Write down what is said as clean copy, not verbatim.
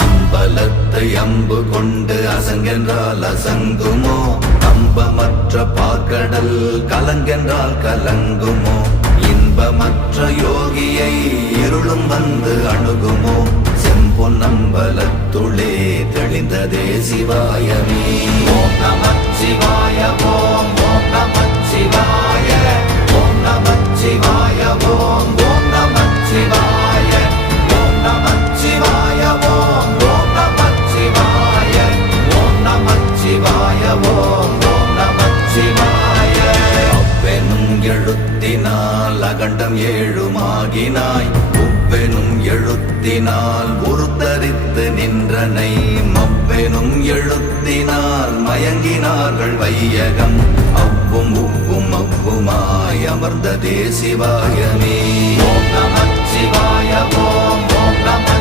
அம்பலத்தை அம்பு கொண்டு அசங்கென்றால் அசங்குமோ நம்பமற்ற பாற்கடல் கலங்கென்றால் கலங்குமோ இன்பமற்ற யோகியை இருளும் வந்து அணுகுமோ செம்பொன்னம்பலத்துளே தெளிந்ததே சிவாயமே ஓம் நமச்சிவாய ஓம் ஓம் நமச்சிவாய ஓம் நமச்சிவாய ஓம் ஓம் நமச்சிவாய ஓம் நமச்சிவாய ஓம் ஓம் நமச்சிவாய ஓம் நமச்சிவாய ஓம் ஓம் நமச்சிவாய அவ்வெனும் எழுத்தினால் அகண்டம் ஏழுமாகினாய் உவ்வெனும் எழுத்தினால் உருத்தரித்து நின்றனை மவ்வெனும் எழுத்தினால் மயங்கினார்கள் வையகம் அவ்வும் உவ்வும் அவ்வுமாய் அமர்ந்ததே சிவாயமே ஓம் நமச்சிவாய ஓம் ஓம் நம